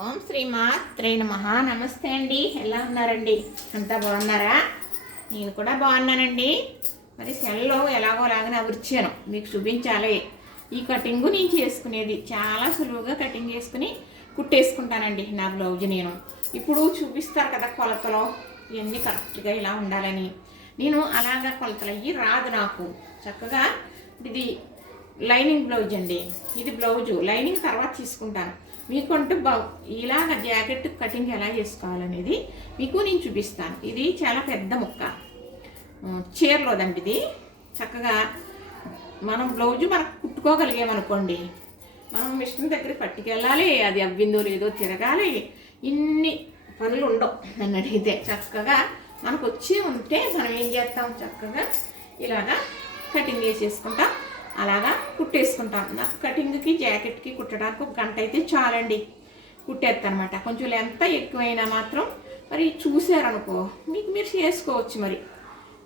ఓం శ్రీమాత్రే నమ. నమస్తే అండి. ఎలా ఉన్నారండి? అంతా బాగున్నారా? నేను కూడా బాగున్నానండి. మరి సెల్లో ఎలాగో అలాగనే అమర్చాను మీకు చూపించాలి. ఈ కటింగ్ నేను చేసుకునేది. చాలా సులువుగా కటింగ్ చేసుకుని కుట్టేసుకుంటానండి నా బ్లౌజ్ నేను. ఇప్పుడు చూపిస్తారు కదా కొలతలో. ఇవన్నీ కరెక్ట్గా ఇలా ఉండాలని. నేను అలాగా కొలతలు అయ్యి రాదు నాకు. చక్కగా ఇది లైనింగ్ బ్లౌజ్ అండి. ఇది బ్లౌజు. లైనింగ్ తర్వాత తీసుకుంటాను. మీకు అంటూ బా ఇలాగ జాకెట్ కటింగ్ ఎలా చేసుకోవాలనేది మీకు నేను చూపిస్తాను. ఇది చాలా పెద్ద ముక్క. చీరలోదండి ఇది. చక్కగా మనం బ్లౌజు మనకు కుట్టుకోగలిగామనుకోండి మనం మిషన్ దగ్గర పట్టుకెళ్ళాలి అది అవ్విందో లేదో తిరగాలి ఇన్ని పనులు ఉండవు నన్ను అడిగితే చక్కగా మనకు వచ్చి ఉంటే మనం ఏం చేస్తాం? చక్కగా ఇలాగా కటింగ్ చేసేసుకుంటాం అలాగా కుట్టేసుకుంటాం. నాకు కటింగ్కి జాకెట్కి కుట్టడానికి ఒక గంట అయితే చాలండి. కుట్టేస్తాను అనమాట కొంచెం లెంత్ ఎక్కువైనా మాత్రం మరి చూసారనుకో మీకు మీరు చేసుకోవచ్చు మరి.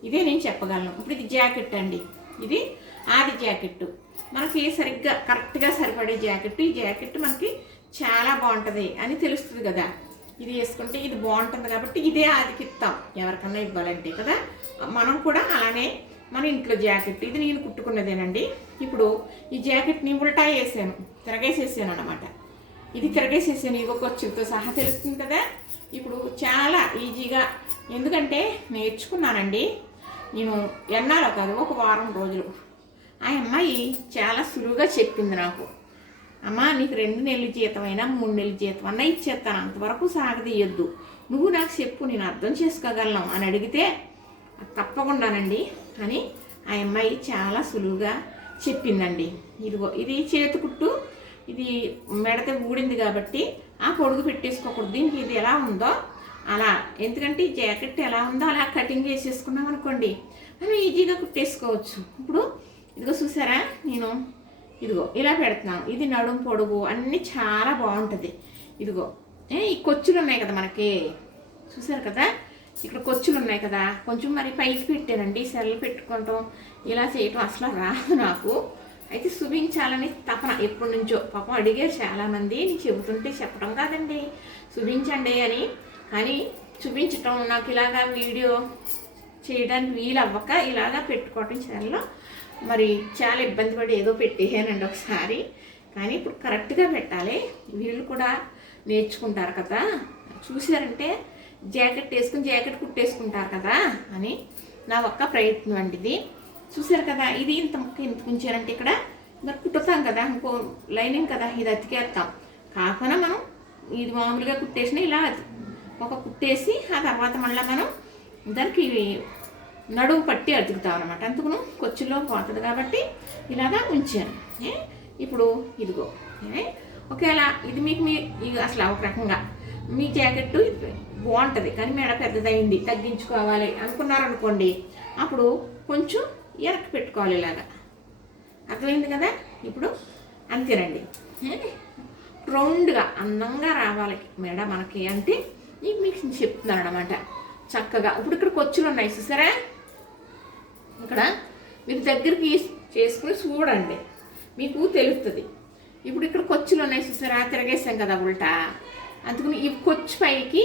ఇదే నేను చెప్పగలను. ఇప్పుడు ఇది జాకెట్ అండి. ఇది ఆది జాకెట్ మనకి సరిగ్గా కరెక్ట్గా సరిపడే జాకెట్ ఈ జాకెట్ మనకి చాలా బాగుంటుంది అని తెలుస్తుంది కదా. ఇది వేసుకుంటే ఇది బాగుంటుంది కాబట్టి ఇదే ఆదికి ఇస్తాం ఎవరికన్నా ఇవ్వాలంటే కదా. మనం కూడా అలానే మన ఇంట్లో జాకెట్ ఇది నేను కుట్టుకున్నదేనండి. ఇప్పుడు ఈ జాకెట్ని ఉల్టా వేసాను. తిరగేసేసాను అనమాట ఇది తిరగేసేసాను. ఇగో ఖర్చులతో సహా తెలుస్తుంది కదా. ఇప్పుడు చాలా ఈజీగా ఎందుకంటే నేర్చుకున్నానండి. నేను ఎన్నాలో కాదు ఒక వారం రోజులు. ఆ అమ్మాయి చాలా సులువుగా చెప్పింది నాకు. అమ్మ నీకు రెండు నెలల జీతం అయినా మూడు నెలల జీతం అన్నా ఇచ్చేస్తాను. అంతవరకు సాగదీయొద్దు. నువ్వు నాకు చెప్పు నేను అర్థం చేసుకోగలను అని అడిగితే తప్పకుండానండి అని ఆ అమ్మాయి చాలా సులువుగా చెప్పిందండి. ఇదిగో ఇది చేతి కుట్టు ఇది మెడత ఊడింది కాబట్టి ఆ పొడుగు పెట్టేసుకోకూడదు. దీనికి ఇది ఎలా ఉందో అలా. ఎందుకంటే ఈ జాకెట్ ఎలా ఉందో అలా కటింగ్ చేసేసుకున్నాం అనుకోండి మనం ఈజీగా కుట్టేసుకోవచ్చు. ఇప్పుడు ఇదిగో చూసారా నేను ఇదిగో ఇలా పెడుతున్నాను. ఇది నడుం పొడుగు అన్నీ చాలా బాగుంటుంది. ఇదిగో ఏ, ఈ కొచ్చులు ఉన్నాయి కదా మనకి. చూసారు కదా? ఇక్కడ కొచ్చులు ఉన్నాయి కదా కొంచెం మరి పైకి పెట్టానండి సెల్ పెట్టుకోవటం ఇలా చేయటం అసలు రాదు నాకు. అయితే చూపించాలని తపన ఎప్పటి నుంచో. పాపం అడిగారు చాలామంది నేను చెబుతుంటే చెప్పడం కాదండి. చూపించండి అని. కానీ చూపించటం నాకు ఇలాగా వీడియో చేయడానికి వీలు అవ్వక ఇలాగా పెట్టుకోవటం చాలా మరి చాలా ఇబ్బంది పడి ఏదో పెట్టేయానండి ఒకసారి. కానీ ఇప్పుడు కరెక్ట్గా పెట్టాలి. వీళ్ళు కూడా నేర్చుకుంటారు కదా. చూసారంటే జాకెట్ వేసుకుని జాకెట్ కుట్టేసుకుంటారు కదా అని నా ఒక్క ప్రయత్నం అండి ఇది చూసారు కదా ఇది ఇంత ముక్క ఇంత ఉంచారంటే ఇక్కడ మరి కుట్టుతాం కదా ఇంకో లైనింగ్ కదా ఇది అతికేస్తాం కాకుండా మనం ఇది మామూలుగా కుట్టేసిన ఇలా ఒక కుట్టేసి ఆ తర్వాత మళ్ళీ మనం దానికి నడుము పట్టి అతుకుతాం అనమాట అందుకును కొచ్చులో పోతుంది కాబట్టి ఇలాగా ఉంచాను ఏ? ఇప్పుడు ఇదిగో ఏ? ఒకేలా ఇది మీకు మీ ఇది అసలు ఒక రకంగా మీ జాకెట్ బాగుంటుంది కానీ మెడ పెద్దదైంది తగ్గించుకోవాలి అనుకున్నారనుకోండి అప్పుడు కొంచెం ఎరక్కి పెట్టుకోవాలి ఇలాగా. అర్థమైంది కదా? ఇప్పుడు అంతేనండి? రౌండ్గా అందంగా రావాలి మెడ మనకి అంటే మీకు చెప్తున్నాను అనమాట చక్కగా ఇప్పుడు ఇక్కడ కొచ్చులు ఉన్నాయి చూసారా? ఇక్కడ మీరు దగ్గరికి చేసుకుని చూడండి. మీకు తెలుస్తుంది. ఇప్పుడు ఇక్కడ కొచ్చులు ఉన్నాయి చూసారా? తిరగేసాం కదా ఉల్టా. అందుకని ఇవి కొచ్చి పైకి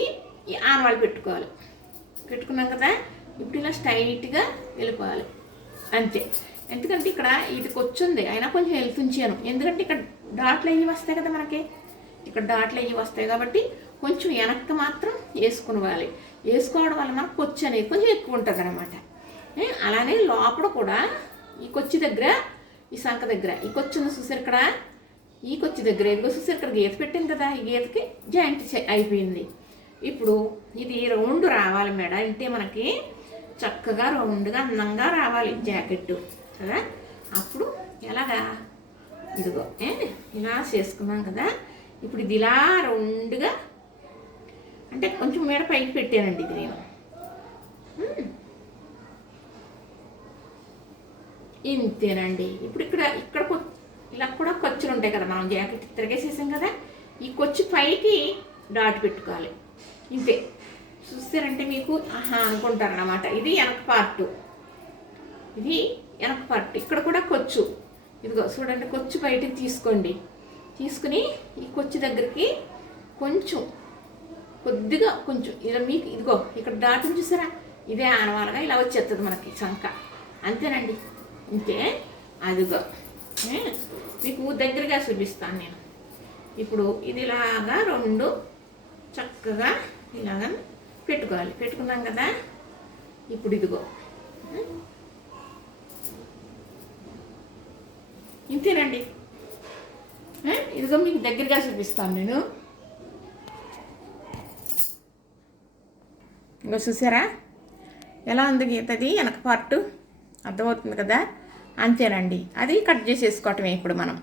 ఆనవాళ్ళు పెట్టుకోవాలి. పెట్టుకున్నాం కదా ఇప్పుడు ఇలా స్ట్రైట్గా వెళ్ళిపోవాలి. అంతే. ఎందుకంటే ఇక్కడ ఇది కొచ్చుంది అయినా కొంచెం వెళ్తుంచాను ఎందుకంటే ఇక్కడ డాట్లు అయ్యి వస్తాయి కదా మనకి. ఇక్కడ డాట్లు అయ్యి వస్తాయి కాబట్టి కొంచెం వెనక్కి మాత్రం వేసుకునివ్వాలి. వేసుకోవడం వల్ల మనకు కొచ్చు అనేది కొంచెం ఎక్కువ ఉంటుంది అనమాట అలానే లోపల కూడా ఈ కొచ్చి దగ్గర ఈ సంఖ దగ్గర. ఈ కొచ్చు ఉంది చూసారు ఇక్కడ? ఈ కొచ్చి దగ్గర ఇదిగో చూసారు ఇక్కడ గీత పెట్టింది కదా ఈ గీతకి జాయింట్ అయిపోయింది. ఇప్పుడు ఇది రౌండ్ రావాలి మేడ అంటే మనకి చక్కగా రౌండ్గా అందంగా రావాలి జాకెట్ కదా? అప్పుడు ఎలాగా? ఇదిగో ఇలా చేసుకున్నాం కదా. ఇప్పుడు ఇది ఇలా రౌండ్గా అంటే కొంచెం మేడ పైకి పెట్టానండి ఇది నేను. ఇంతేనండి. ఇప్పుడు ఇక్కడ ఇక్కడ కొత్త ఇలా కూడా ఖర్చులు ఉంటాయి కదా మనం జాకెట్ తిరగేసేసాం కదా ఈ కొచ్చి పైకి డాట్ పెట్టుకోవాలి. ఇంతే. చూస్తారంటే మీకు ఆహా అనుకుంటారన్నమాట. ఇది వెనక పార్ట్ ఇది వెనక పార్ట్ ఇక్కడ కూడా కొచ్చు. ఇదిగో చూడండి కొచ్చు బయటికి తీసుకోండి. తీసుకుని ఈ కొచ్చు దగ్గరికి కొంచెం కొద్దిగా కొంచెం. ఇలా మీకు ఇదిగో ఇక్కడ దాటం చూసారా? ఇదే ఆనవాలుగా ఇలా వచ్చేస్తుంది మనకి చంక. అంతేనండి. ఇంతే. అదిగో. మీకు దగ్గరగా చూపిస్తాను నేను. ఇప్పుడు ఇది ఇలాగా రెండు చక్కగా ఇలాగా పెట్టుకోవాలి. పెట్టుకున్నాం కదా? ఇప్పుడు ఇదిగో. ఇంతేనండి. ఇదిగో మీకు దగ్గరగా చూపిస్తాను నేను. ఇంకో చూసారా? ఎలా ఉంది గీతది? వెనక పార్ట్ అర్థమవుతుంది కదా? అంతేనండి. అది కట్ చేసేసుకోవటమే ఇప్పుడు మనం.